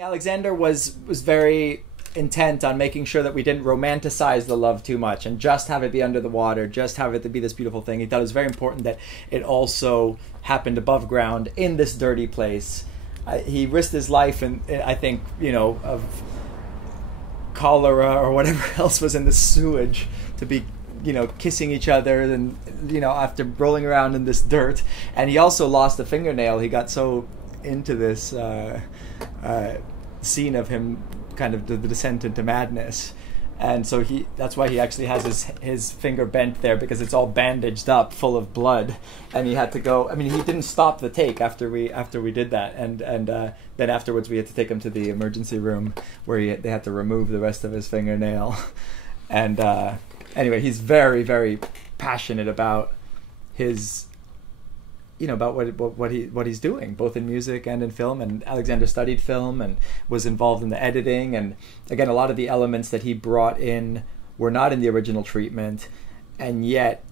Alexander was very intent on making sure that we didn't romanticize the love too much and just have it be under the water, just have it to be this beautiful thing. He thought it was very important that it also happened above ground in this dirty place. He risked his life, and I think, of cholera or whatever else was in the sewage to be, kissing each other and, after rolling around in this dirt. And he also lost a fingernail. He got so into this scene of him kind of the descent into madness, and so that's why he actually has his finger bent there, because it's all bandaged up full of blood, and he had to go. I mean, he didn't stop the take after we did that, and then afterwards we had to take him to the emergency room where they had to remove the rest of his fingernail. And anyway, he's very, very passionate about his about what he's doing, both in music and in film. And Alexander studied film and was involved in the editing. And again, a lot of the elements that he brought in were not in the original treatment, and yet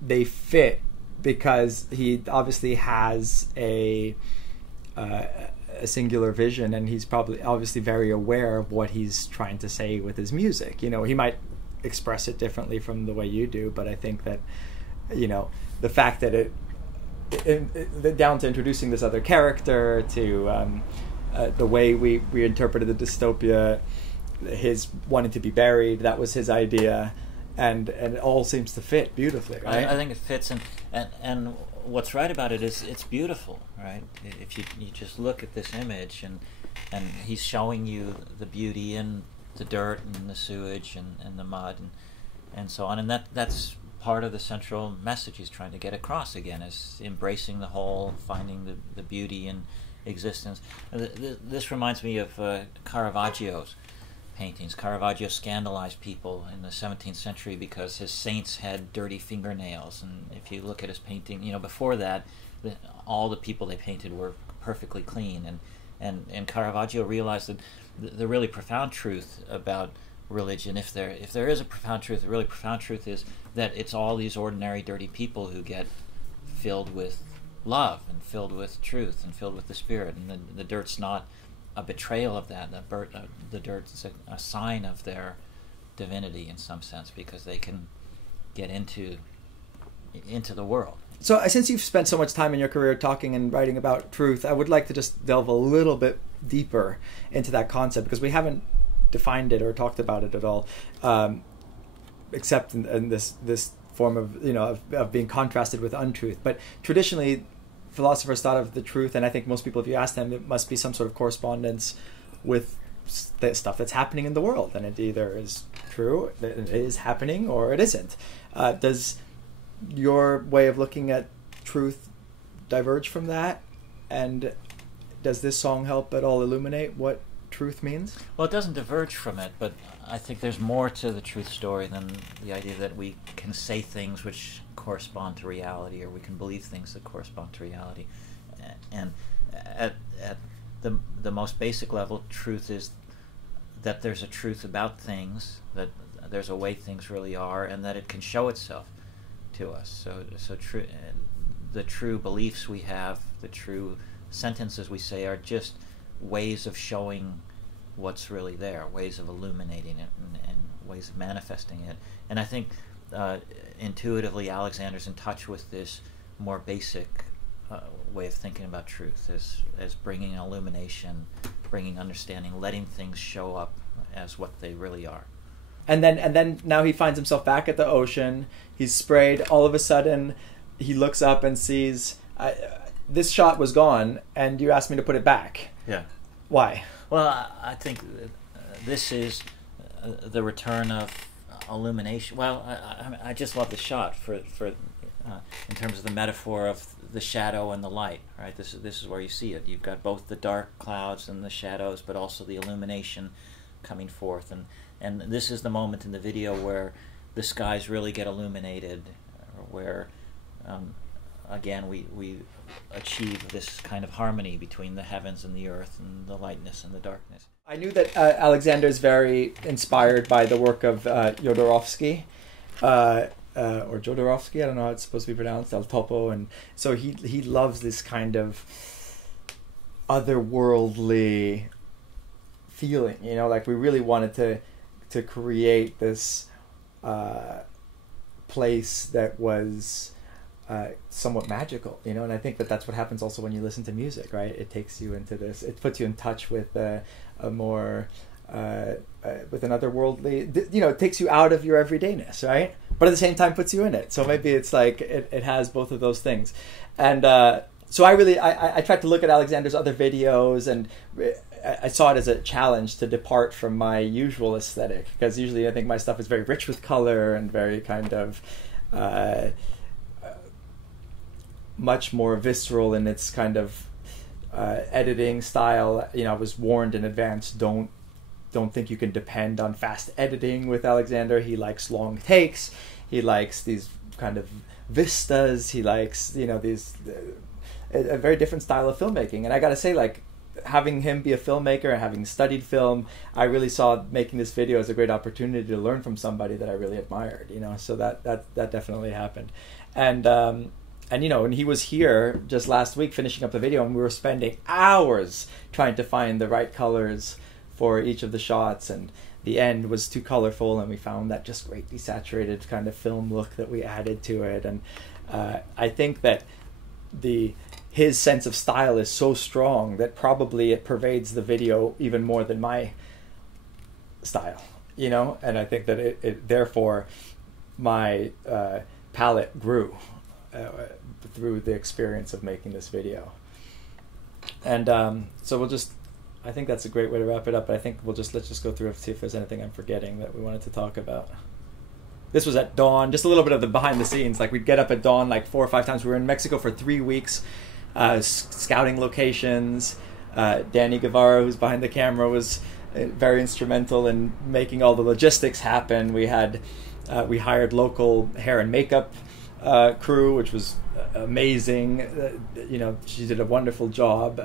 they fit because he obviously has a singular vision, and he's obviously very aware of what he's trying to say with his music. He might express it differently from the way you do, but I think that the fact that down to introducing this other character, to the way we interpreted the dystopia, his wanting to be buried, that was his idea, and it all seems to fit beautifully, right? I think it fits, and what's right about it is it's beautiful, right? If you just look at this image, and he's showing you the beauty in the dirt and the sewage and the mud and so on, and that's part of the central message he's trying to get across again, is embracing the whole, finding the beauty in existence. This reminds me of Caravaggio's paintings. Caravaggio scandalized people in the 17th century because his saints had dirty fingernails, and if you look at his painting, before that, all the people they painted were perfectly clean, and Caravaggio realized that the really profound truth about religion, if there is a profound truth, the really profound truth is that it's all these ordinary dirty people who get filled with love and filled with truth and filled with the Spirit, and the dirt's not a betrayal of that. The dirt's a sign of their divinity in some sense, because they can get into the world. So since you've spent so much time in your career talking and writing about truth, I would like to just delve a little bit deeper into that concept, because we haven't defined it or talked about it at all, except in this form of being contrasted with untruth. But traditionally, philosophers thought of the truth, and I think most people, if you ask them, it must be some sort of correspondence with the stuff that's happening in the world, and it either is true, it is happening, or it isn't. Does your way of looking at truth diverge from that? And does this song help at all illuminate what truth means? Well, it doesn't diverge from it, but I think there's more to the truth story than the idea that we can say things which correspond to reality, or we can believe things that correspond to reality. And at the most basic level, truth is that there's a truth about things, that there's a way things really are, and that it can show itself to us. So the true beliefs we have, the true sentences we say, are just ways of showing what's really there, ways of illuminating it, and ways of manifesting it. And I think intuitively Alexander's in touch with this more basic way of thinking about truth, as bringing illumination, bringing understanding, letting things show up as what they really are. And then now he finds himself back at the ocean. He's sprayed. All of a sudden, he looks up and sees this shot was gone, and you asked me to put it back. Yeah. Why? Well, I think this is the return of illumination. Well, I just love the shot for in terms of the metaphor of the shadow and the light. Right. This is where you see it. You've got both the dark clouds and the shadows, but also the illumination coming forth. And this is the moment in the video where the skies really get illuminated, where again we achieve this kind of harmony between the heavens and the earth, and the lightness and the darkness. I knew that Alexander is very inspired by the work of Jodorowsky, or Jodorowsky, I don't know how it's supposed to be pronounced, El Topo, and so he loves this kind of otherworldly feeling, you know, like we really wanted to create this place that was somewhat magical, you know. And I think that that's what happens also when you listen to music, right? It takes you into this, it puts you in touch with a more with an otherworldly, you know, it takes you out of your everydayness, right? But at the same time puts you in it. So maybe it's like it has both of those things. And so I tried to look at Alexander's other videos, and I saw it as a challenge to depart from my usual aesthetic, because usually I think my stuff is very rich with color and very kind of much more visceral in its kind of editing style. You know, I was warned in advance, don't think you can depend on fast editing with Alexander. He likes long takes. He likes these kind of vistas. He likes, you know, these a very different style of filmmaking. And I gotta say, like, having him be a filmmaker and having studied film, I really saw making this video as a great opportunity to learn from somebody that I really admired, you know. So that definitely happened. And you know, and he was here just last week finishing up the video, and we were spending hours trying to find the right colors for each of the shots, and the end was too colorful, and we found that just great desaturated kind of film look that we added to it. And I think that his sense of style is so strong that probably it pervades the video even more than my style, you know. And I think that it therefore my palette grew through the experience of making this video. And so we'll just, I think that's a great way to wrap it up. But I think let's just go through and see if there's anything I'm forgetting that we wanted to talk about. This was at dawn, just a little bit of the behind the scenes. Like, we'd get up at dawn like 4 or 5 times. We were in Mexico for 3 weeks, scouting locations. Danny Guevara, who's behind the camera, was very instrumental in making all the logistics happen. We hired local hair and makeup crew, which was amazing. You know, she did a wonderful job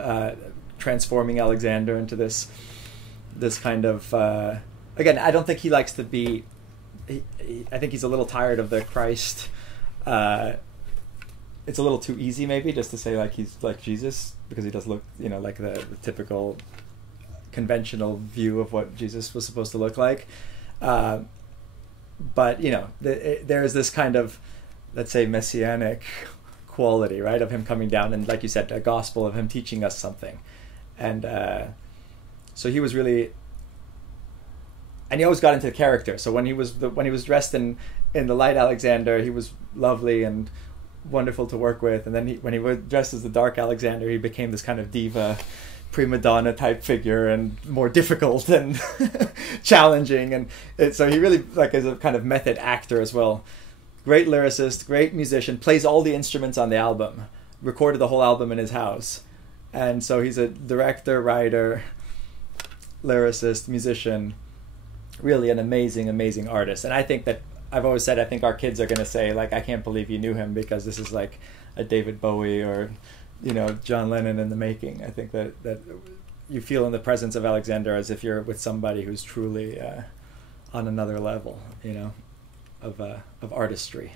transforming Alexander into this kind of again, I don't think he likes to be I think he's a little tired of the Christ. It's a little too easy maybe just to say like he's like Jesus, because he does look, you know, like the typical conventional view of what Jesus was supposed to look like. But you know, there's this kind of, let's say, messianic quality, right, of him coming down, and like you said, a gospel of him teaching us something. And so he was really, and he always got into character. So when he was dressed in the light Alexander, he was lovely and wonderful to work with. And then when he was dressed as the dark Alexander, he became this kind of diva, prima donna type figure, and more difficult and challenging. And so he really, like, is a kind of method actor as well. Great lyricist, great musician, plays all the instruments on the album, recorded the whole album in his house. And so he's a director, writer, lyricist, musician, really an amazing, amazing artist. And I think that, I've always said, I think our kids are going to say, like, I can't believe you knew him, because this is like a David Bowie or, you know, John Lennon in the making. I think that you feel in the presence of Alexander as if you're with somebody who's truly on another level, you know, of artistry.